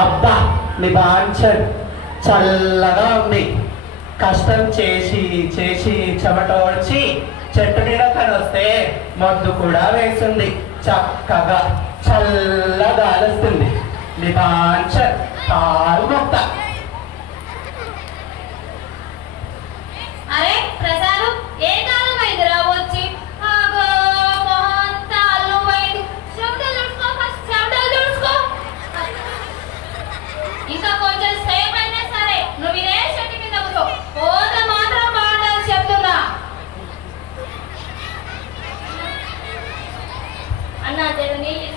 అబ్బా నీ బాంచర్ చల్లగా ఉంది. కష్టం చేసి చేసి చెమట వచ్చి చెట్టు నీడ వస్తే మద్దు కూడా వేస్తుంది. చక్కగా చల్లగా అలుస్తుంది. నీ బాంచర్ తారు మొత్త. అరే ప్రసాద్, ఏ కాలం అయింది రా వచ్చి? ఇంకా కొంచెం సేపు అయినా సరే నువ్వు ఇదే చెట్టు కింద కూర్చో. పోత మాత్రం బాగుంటుంది చెప్తున్నా. అన్న జరు నీళ్ళు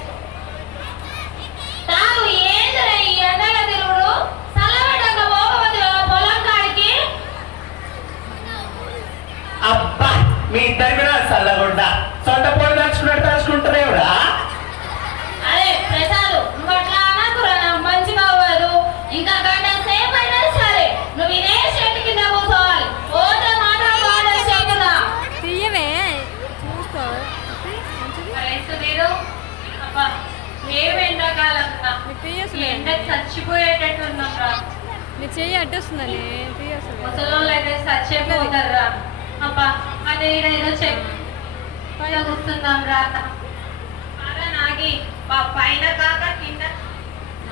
తాగు. ఏందిరా ఈ ఎండల తిరుగుడు? చల్లబడ్డాక పోకపోతే పొలం కాడికి. అబ్బా మీ ఇద్దరు కూడా చల్లగుండా సొంత పొడి తలుచుకున్నట్టు తలుచుకుంటారేవురా. అరే ప్రసాద్, నువ్వు అట్లా అనకురా, నాకు మంచిగా అవ్వదు. ఇంకా గంట సేపు అయినా సరే నువ్వు ఇదే చెట్టు కింద కూర్చోవాలి. పోతే మాత్రం బాగుంటుంది చెప్తున్నా. తీయవే చూస్తా ఎండకు చచ్చిపోయేటట్టు ఉన్నాం రా. నీ చెయ్యి అడ్డొస్తుందని తీయసలు ముసలోళ్ళు అయితే చచ్చిపోతారు. అబ్బా అదే ఏదో చెప్పి కూర్చుందాం రా. నాగి పైన కాక కింద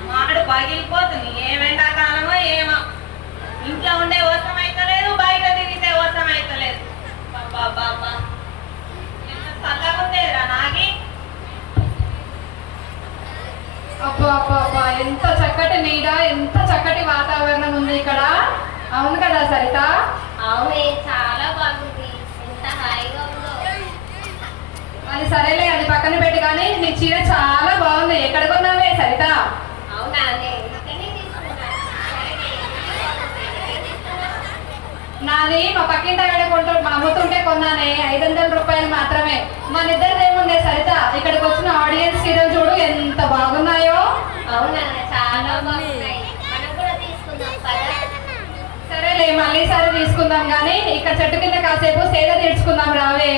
మాడు పగిలిపోతుంది. ఏమెండాకాలమో ఏమో. ఇంట్లో ఉండే ఓసం అయితలేదు, బయట తిరిగితే ఓసం అయితలేదు. బాబా బాబా ఎంత చల్లగా ఉండేదిరా నాగి. అబ్బా అబ్బా అబ్బా, ఎంత చక్కటి నీడ, ఎంత చక్కటి వాతావరణం ఉంది ఇక్కడ. అవును కదా సరిత? అవునే, చాలా బాగుంది. ఎంత హాయిగా ఉందో. అది సరేలే, అది పక్కన పెట్టి. కానీ నీ చీర చాలా బాగుంది. ఎక్కడ కొన్నావే సరిత? అవునా, నాది మా పక్కింటి అక్కడ అమ్ముతుంటే కొన్నానే. 500 రూపాయలు మాత్రమే. మన ఇద్దరిది ఏముందే సరిత? ఇక్కడికి వచ్చిన ఆడియన్స్ చీరలు చూడు ఎంత బాగున్నాయో. అవునా, చాలా బాగున్నాయి. మనం కూడా తీసుకుందాం కదా. సరేలే, మళ్ళీ సరే తీసుకుందాం. కానీ ఇక్కడ చెట్టు కింద కాసేపు సేద తీర్చుకుందాం రావే.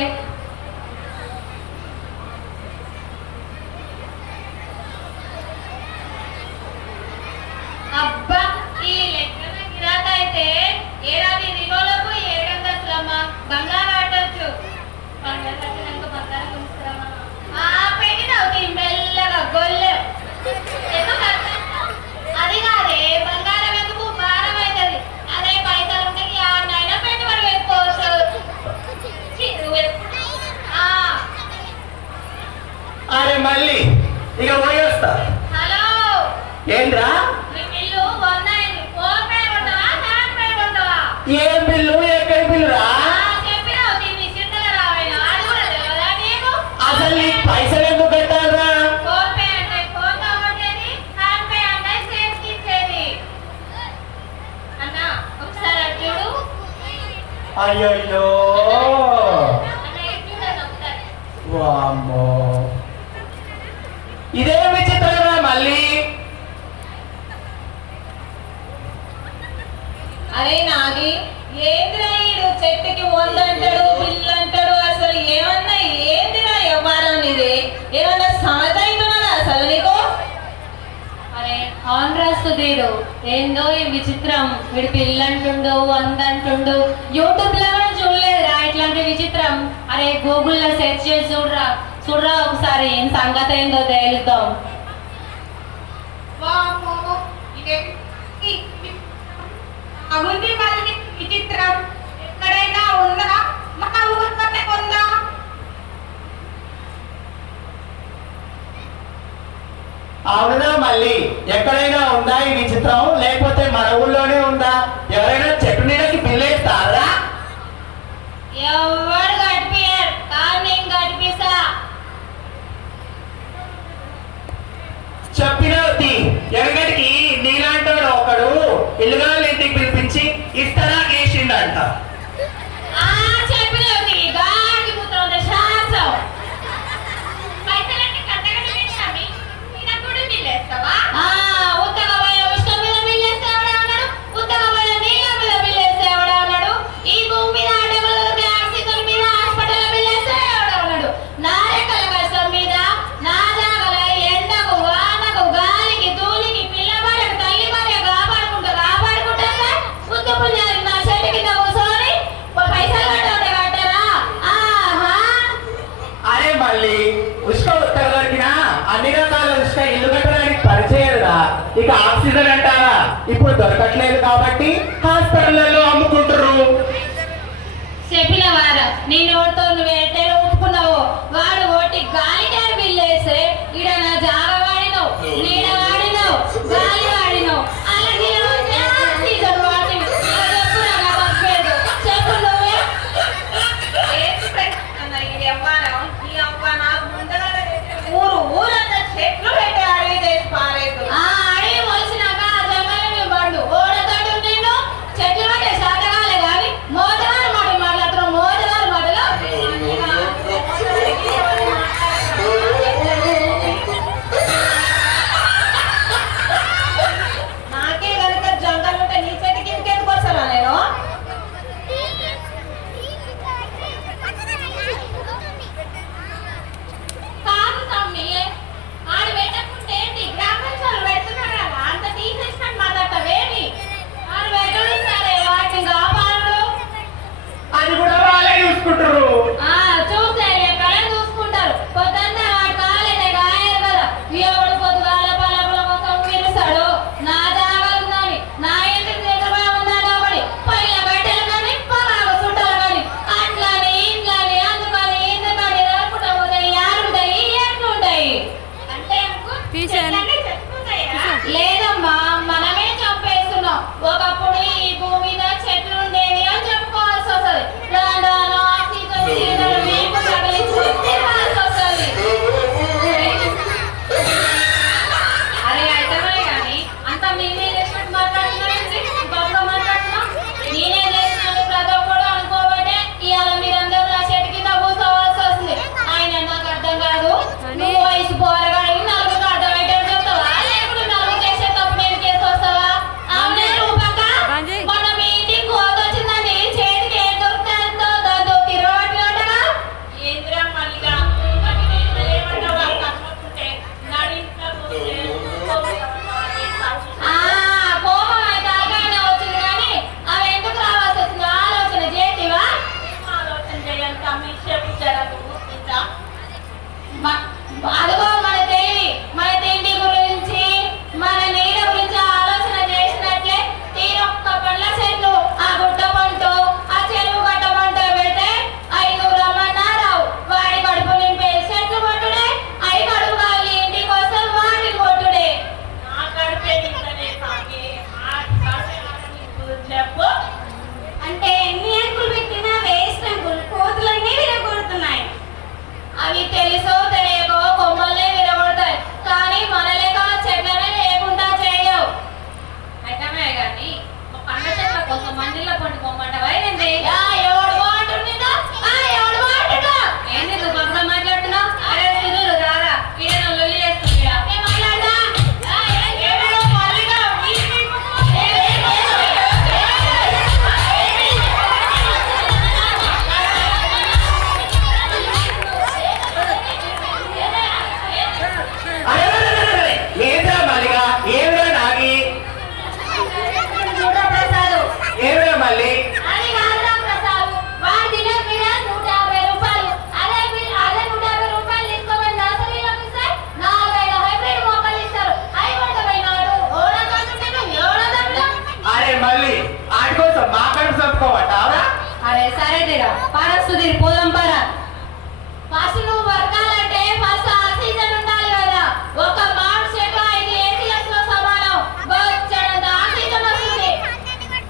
అబ్బా, ఈ లెక్కన గిరాక అయితే ఏడాది దిగోలకు 700 బంగారం ఆడవచ్చు. బంగారం కట్టినాక బంగారం కొనుక్కురామా? పెట్టినావు మెల్లగా గొల్లె. అది కాదే, బంగారం ఎందుకు భారం అవుతుంది. అదే పైసలు ఉంటే ఆడినైనా పెట్టుబడి పెట్టుకోవచ్చు. అరే మళ్ళీ ఇక పోయేస్తా. హలో, ఏంద్రా? ఏం బిల్లు? ఎక్కడి బిల్లురా? అసలు నీకు పైసలు ఎందుకు కట్టాలరా? అయ్యో వామ్మో, ఇదే విచిత్రమా మళ్ళీ? అరే నాగి, ఏందిరా ఈడు చెట్టుకి 100 అంటాడు, బిల్లు అంటాడు. అసలు ఏమన్నా ఏందిరా వ్యవహారం ఇది? ఏమన్నా సమత అవుతున్నదా అసలు నీకు? అరే అవునరా సుధీరు, ఏందో ఈ విచిత్రం. వీడు బిల్లు అంటుండు, 100 అంటుండు. యూట్యూబ్ లో కూడా చూడలేదురా ఇట్లాంటి విచిత్రం. అరే గూగుల్లో సెర్చ్ చేసి చూడరా చూడరా ఒకసారి, ఏం సంగతి ఏందో తేలుద్దాం. అవును, మళ్ళీ విచిత్రం ఎక్కడైనా ఉందా? మన ఊరిలోనే ఉందా? అవునా మళ్ళీ, ఎక్కడైనా ఉందా ఈ విచిత్రం? లేకపోతే మన ఊళ్ళోనే ఉందా? ఎవరైనా చెట్టు నీడకి బిల్లేస్తారా? ఎవరు గడిపారు? కానీ నేను గడిపిస్తా. చెప్పినది ఎనగటికి నీలాంటోడు ఒకడు ఇల్లుగా ఇంటికి పిలిపించి ఇస్తారా వేసిండంట. చెప్పినది గాడి పుత్రం శాస్త్రం. పైసలన్నీ కట్టగట్టి పెట్టామి, కూడా బిల్లేస్తావా? ఉత్తగా పోయే ఉష్ణం మీద బిల్లేస్తావా అన్నాడు. ఉత్తగా ఇక ఆక్సిజన్ అంటారా ఇప్పుడు దొరకట్లేదు కాబట్టి హాస్పిటల్లో అమ్ముకుంటారు. చెప్పిన వారు నీ నోటితో నువ్వు ఎట్టే ఒప్పుకున్నావు. వాడు ఓటి గాలికే బిల్లేస్తే ఇడ నా జాగ వాడినావు, నీడ వాడినావు, గాలి వాడినావు, అలాగే ఆక్సిజన్ వాడినావు. చెప్పు నాకు తప్పలేదు, చెప్పు నువ్వే. ఊరంతా చెట్లు పెట్టి అడవి చేసి పారేదు. ఆ అడవి మొలిచినాక ఆ జంగలమే బండు ఓడతోటి నిన్ను చెట్లు పట్టే సాటగాలే కానీ మోతగారు మాట మాట్లాడుతున్నావు. మోతగారు మాటలు నాకే కనుక జంగలు ఉంటే నీ చెట్టుకి ఇంకెందుకు వస్తారా నేను? కాదు తమ్మి, ఆడు పెట్టకుంటే ఏంటి? గ్రామ పంచాయతీలు పెడుతున్నాడు కదా, అంత తీసేసినట్టు మాట్లాడతావేమి? ఆడు పెట్టడు సరే, వాటిని కాపాడు. అది కూడా వాళ్ళే చూసుకుంటారు. ఆ చూస్తే ఎక్కడ చూసుకుంటారు. పొద్దున్నే వాడు కాలేదే గాయారు కదా, ఎవడు పొద్దుగాల పలపల కోసం విరుస్తాడు. నా జాగాలు కానీ నా ఇంటికి దగ్గర ఉందని ఒకటి పైన గడ్డలు కానీ పొలాల చుట్టాలు కానీ అట్లని ఇంట్లని అందుకని ఇందుకని నరుకుంటా పోతాయి. యారుంటాయి ఎట్లుంటాయి అంటే లేదమ్మా, మనమే చంపేస్తున్నాం. ఒకప్పుడు ఈ భూమి మీద చెట్లు ఉండేవి అని చెప్పుకోవాల్సి వస్తుంది. రాను రాను ఆక్సిజన్ సిలిండర్ మీకు తగిలించుకుని తిరగాల్సి వస్తుంది. అరే అయితమే కానీ అంత మేమే చేసినట్టు మాట్లాడుతున్నారండి, గొప్పగా మాట్లాడుతున్నాం. నేనే చేసినట్టు ప్రతి ఒక్కడు అనుకోబట్టే ఇవాళ మీరందరూ నా చెట్టు కింద కూర్చోవాల్సి వస్తుంది. ఆయన నాకు అర్థం కాదు. నువ్వు వయసు పోరగాడి నలుగురు అర్థమయ్యేటట్టు చెప్తావా, లేకపోతే నలుగురు చేసే తప్పు నేను కేసు వస్తావా? అవునే రూపక్క, మొన్న మీ ఇంటికి కోత వచ్చిందని చేతికి ఏం దొరుకుతుందో దాంతో తిరగబట్టినట్టుగా. ఏంద్రా మల్లిగా కోపం అయితే అలాగే వచ్చింది కానీ అవి ఎందుకు రావాల్సి వచ్చింది ఆలోచన చేతివా? ఆలోచన చేయాలి తమ్మి, చెప్పు జరుగుతుందా? అదిగో మన తెలివి, మన తిండి గురించి మన నీడ గురించి ఆలోచన చేసినట్లే తీరొక్క పండ్ల చెట్లు ఆ గుట్ట పంటూ ఆ చెరువు గట్ట పంట పెడితే 500 రమ్మన్నా రావు. వాడి కడుపు నింపే చెట్లు కొట్టుడే, అవి కడుపు కావాలి ఇంటికి వస్తే వాటిని కొట్టుడే. నా కడుపే నింపనే సాగి చెప్పు అంటే ఎన్ని అంకులు పెట్టినా వేస్ట్ అంకులు, కోతులన్నీ విరగొడుతున్నాయి. అవి తెలుసో తెలియకో కొమ్మల్నే విరగొడతాయి కానీ మన లేక చెట్లనే లేకుండా చేయవు. అయితమే కానీ పండ్ల చెట్ల కోసం మందిలో పండుకోమంటావా ఏంటి? ఎవడు బాగుంటుందా? ఎవడు బాగుంటుందా? ఏంటి నువ్వు గొప్పగా మాట్లాడుతున్నావు? అరే సుధురు రారా, ఈయన లొల్లి చేస్తుంది. మాట్లాడదా ఏంద్రా మల్లిగా, ఏమిరా నాగి, ప్రసాదు ఏమిరా మళ్ళీ? అది కాదురా ప్రసాదు, వాడు తినే బియ్య 150 రూపాయలు. అదే 150 రూపాయలు తీసుకోమని నర్సరీలోకి ఇస్తే 4-5 హైబ్రిడ్ మొక్కలు ఇస్తారు. అవి కొంటపోయినాడు ఓడకంటున్నాడు ఎవడదండు. అరే మళ్ళీ ఆడి కోసం మా కడుపు చంపుకోవటావరా? అరే సరే తీరా పారస్తుంది పోదాం పారా. ఫస్ట్ నువ్వు వర్గాలంటే ఫస్ట్ ఆక్సిజన్ ఉండాలి కదా. ఒక మామిడి చెట్టు 5 ఏసీఎస్ లో సమానం. బొచ్చడంత ఆక్సిజన్ వస్తుంది.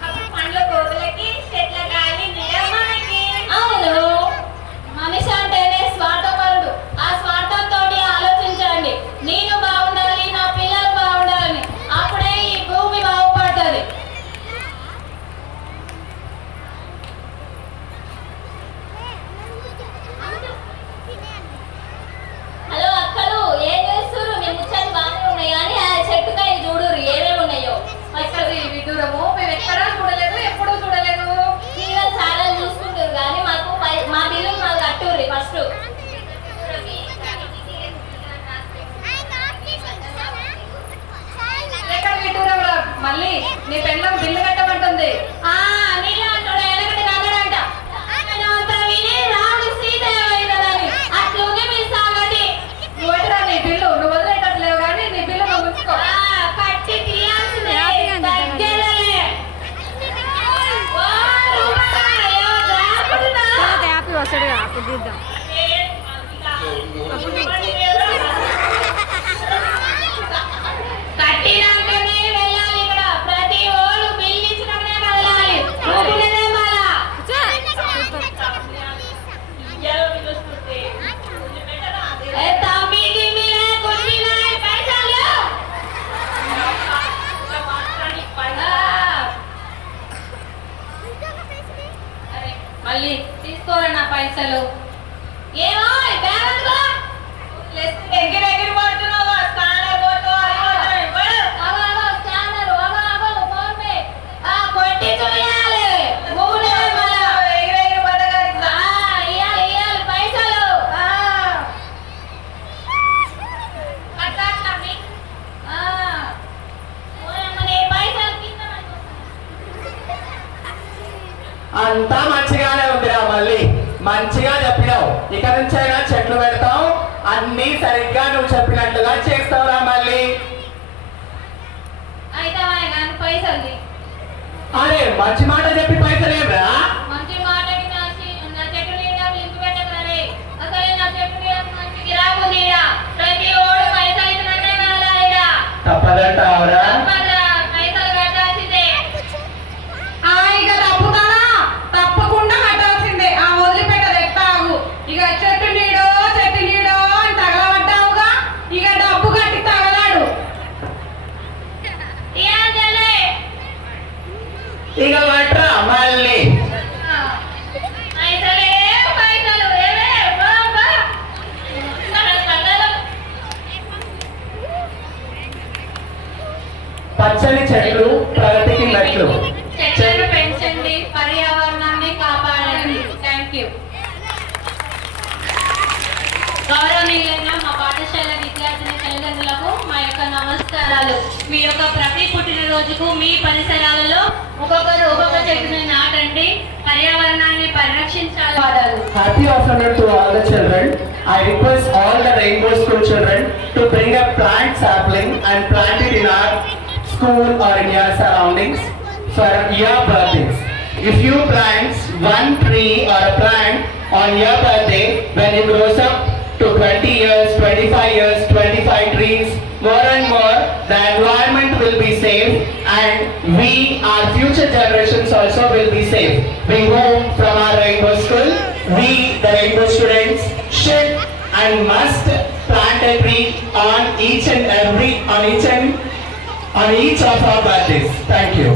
అప్పుడు పండ్ల కోతులకి చెట్ల గాలి మనకి. అవును, మనిషి అంటేనే స్వార్థపరుడు. ఆ స్వార్థంతో ఆలోచించండి. నేను బాగుండాలి, నా పిల్లలు బాగుండాలని, అప్పుడే ఈ భూమి బాగుపడుతుంది. హలో అక్కలు, ఏం చేస్తున్నారు? మీ ముచ్చట్లు బాగానే ఉన్నాయి కానీ ఆ చెట్టుకాయ చూడురు ఏమేమి ఉన్నాయో. అసలు ఈ విదూరము మేము ఎక్కడా చూడలేదు, ఎప్పుడూ చూడలేదు. సీరియల్ చాలా చూసుకుంటారు కానీ మాకు మా బిల్లు మాకు కట్టుర్రి ఫస్ట్. ఎక్కడ విదూరం రా మళ్ళీ, నీ పెళ్ళం బిల్లు కట్టమంటుంది. ఆ నీళ్ళ అంటాడు ఎనకటి కన్నడంట. ఆయన అంతా విని రాముడు సీత ఏమైందని అట్లుంది మీ సంగతి. నువ్వు నీ బిల్లు నువ్వు వదిలేటట్లేవు కానీ నీ బిల్లు నువ్వు ఉంచుకో. కట్ట తీద్దాం. కట్టినాకనే వెళ్ళాలి. ఇక్కడ ప్రతి ఓడు బిల్ ఇచ్చినప్పుడే కదలాలి. ఊపిరినే మళ్ళా. ఏ తమ్మి గిమ్మిలే కొట్టినాయి పైసలు. అరే, మళ్ళీ తీసుకోరా నా పైసలు. ఏమో బ్యాలెన్స్ ఎగిరి ఎగిరి పడుతున్నావు. స్కానర్ కొట్టు, అది కొట్టు, ఇవ్వడు. స్కానర్ కొట్టి చూయాలి. ఊరే మళ్ళా ఎగిరి ఎగిరి పడ్డగారికి ఇయ్యాలి ఇయ్యాలి పైసలు. కట్టాలి. నీ పైసలు కింద అంతా మంచిగానే ఉందిరా మళ్ళీ. మంచిగా చెప్పినావు. ఇక నుంచి అయినా చెట్లు పెడతావు, అన్ని సరిగ్గా నువ్వు చెప్పినట్టుగా చేస్తావురా మళ్ళీ. అయితే కానీ పైసలు అరే మంచి మాట చెప్పి పైసలేమ్రా? మంచి మాటకి నా చెట్టు నీడ లింక్ పెట్టకరే. అసలు నా చెట్టు నీడ మంచి గిరాకు నీడ. ప్రతి ఓడు పైసలు ఇచ్చినట్టే కావాలా. తప్పదంటావురా? పైసలు కట్టాల్సిందే. ఇక తప్పుతానా? తప్పకుండా కట్టాల్సిందే. వదిలిపెట్టదు ఎట్టాగు. ఇక చెట్టు నీడో అని తగలబడ్డావుగా. ఇక డబ్బు కట్టి తగలాడు. ఏంటలే? ఇక పట్రా మళ్ళీ. పైసలే పైసలు. ఏమే బా బా. కళ్ళలో పచ్చని చెట్లు ప్రగతికి మెట్లు. చెట్లను పెంచండి, పర్యావరణాన్ని కాపాడండి. Thank you. గౌరవనీయులైన మా పాఠశాల విద్యార్థిని తల్లిదండ్రులకు మా యొక్క నమస్కారాలు. మీ యొక్క ప్రతి పుట్టినరోజుకు మీ పరిసరాలలో ఒక్కొక్క చెట్టుని నాటండి, పర్యావరణాన్ని పరిరక్షించాలి. Happy afternoon to all the children. I request all the Rainbow School children to bring a plant sapling and plant it in our school or in your surroundings for your birthdays. If you plant one tree or a plant on your birthday, when it grows up to 20 years, 25 years, 25 trees, more and more, the environment will be safe and we, our future generations also will be safe. We hope from our Rainbow School, we, the Rainbow students, should and must plant a tree on each of our birthdays. Thank you.